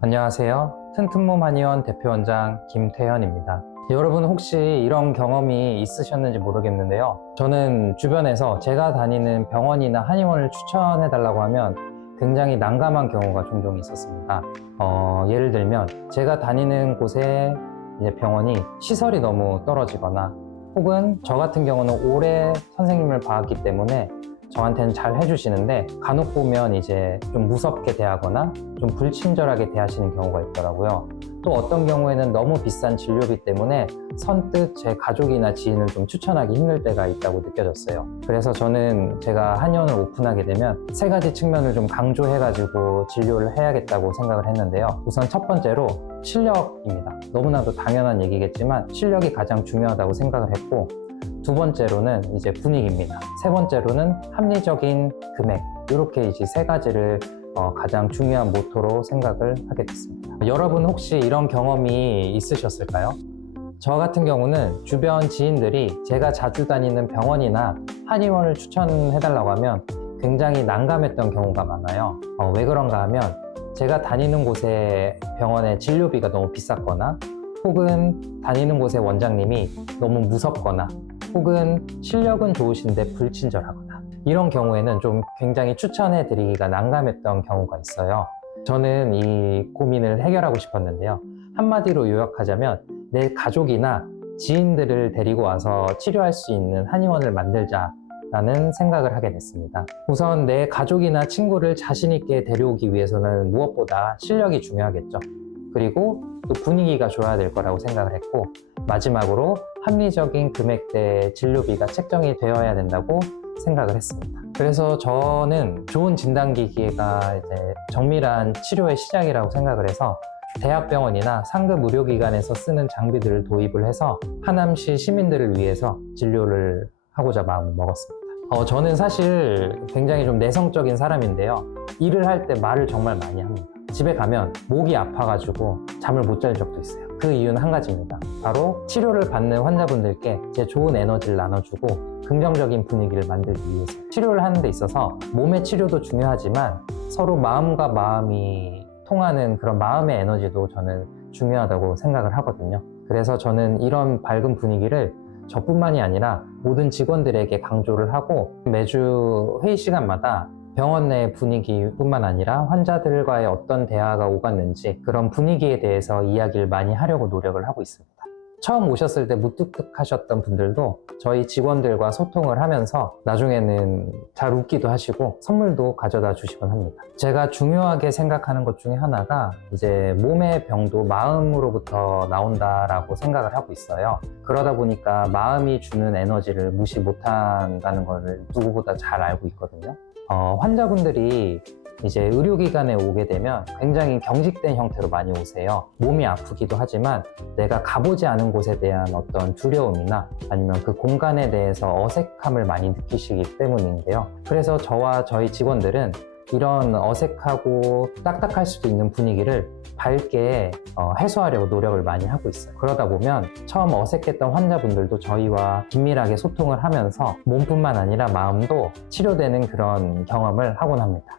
안녕하세요. 튼튼몸 한의원 대표원장 김태현입니다. 여러분 혹시 이런 경험이 있으셨는지 모르겠는데요. 저는 주변에서 제가 다니는 병원이나 한의원을 추천해달라고 하면 굉장히 난감한 경우가 종종 있었습니다. 예를 들면 제가 다니는 곳에 이제 병원이 시설이 너무 떨어지거나 혹은 저 같은 경우는 오래 선생님을 봐왔기 때문에 저한테는 잘 해주시는데 간혹 보면 이제 좀 무섭게 대하거나 좀 불친절하게 대하시는 경우가 있더라고요. 또 어떤 경우에는 너무 비싼 진료비 때문에 선뜻 제 가족이나 지인을 좀 추천하기 힘들 때가 있다고 느껴졌어요. 그래서 저는 제가 한의원을 오픈하게 되면 세 가지 측면을 좀 강조해가지고 진료를 해야겠다고 생각을 했는데요. 우선 첫 번째로 실력입니다. 너무나도 당연한 얘기겠지만 실력이 가장 중요하다고 생각을 했고, 두 번째로는 이제 분위기입니다. 세 번째로는 합리적인 금액, 이렇게 이제 세 가지를 가장 중요한 모토로 생각을 하게 됐습니다. 여러분 혹시 이런 경험이 있으셨을까요? 저 같은 경우는 주변 지인들이 제가 자주 다니는 병원이나 한의원을 추천해달라고 하면 굉장히 난감했던 경우가 많아요. 왜 그런가 하면 제가 다니는 곳의 병원의 진료비가 너무 비쌌거나 혹은 다니는 곳의 원장님이 너무 무섭거나 혹은 실력은 좋으신데 불친절하거나 이런 경우에는 좀 굉장히 추천해 드리기가 난감했던 경우가 있어요. 저는 이 고민을 해결하고 싶었는데요. 한마디로 요약하자면 내 가족이나 지인들을 데리고 와서 치료할 수 있는 한의원을 만들자라는 생각을 하게 됐습니다. 우선 내 가족이나 친구를 자신 있게 데려오기 위해서는 무엇보다 실력이 중요하겠죠. 그리고 또 분위기가 좋아야 될 거라고 생각을 했고, 마지막으로 합리적인 금액대의 진료비가 책정이 되어야 된다고 생각을 했습니다. 그래서 저는 좋은 진단기기가 이제 정밀한 치료의 시작이라고 생각을 해서 대학병원이나 상급 의료기관에서 쓰는 장비들을 도입을 해서 하남시 시민들을 위해서 진료를 하고자 마음을 먹었습니다. 저는 사실 굉장히 좀 내성적인 사람인데요. 일을 할 때 말을 정말 많이 합니다. 집에 가면 목이 아파가지고 잠을 못 잘 적도 있어요. 그 이유는 한 가지입니다. 바로 치료를 받는 환자분들께 제 좋은 에너지를 나눠주고 긍정적인 분위기를 만들기 위해서. 치료를 하는 데 있어서 몸의 치료도 중요하지만 서로 마음과 마음이 통하는 그런 마음의 에너지도 저는 중요하다고 생각을 하거든요. 그래서 저는 이런 밝은 분위기를 저뿐만이 아니라 모든 직원들에게 강조를 하고 매주 회의 시간마다 병원 내 분위기뿐만 아니라 환자들과의 어떤 대화가 오갔는지 그런 분위기에 대해서 이야기를 많이 하려고 노력을 하고 있습니다. 처음 오셨을 때 무뚝뚝하셨던 분들도 저희 직원들과 소통을 하면서 나중에는 잘 웃기도 하시고 선물도 가져다 주시곤 합니다. 제가 중요하게 생각하는 것 중에 하나가 이제 몸의 병도 마음으로부터 나온다라고 생각을 하고 있어요. 그러다 보니까 마음이 주는 에너지를 무시 못한다는 걸 누구보다 잘 알고 있거든요. 환자분들이 이제 의료기관에 오게 되면 굉장히 경직된 형태로 많이 오세요. 몸이 아프기도 하지만 내가 가보지 않은 곳에 대한 어떤 두려움이나 아니면 그 공간에 대해서 어색함을 많이 느끼시기 때문인데요. 그래서 저와 저희 직원들은 이런 어색하고 딱딱할 수도 있는 분위기를 밝게 해소하려고 노력을 많이 하고 있어요. 그러다 보면 처음 어색했던 환자분들도 저희와 긴밀하게 소통을 하면서 몸뿐만 아니라 마음도 치료되는 그런 경험을 하곤 합니다.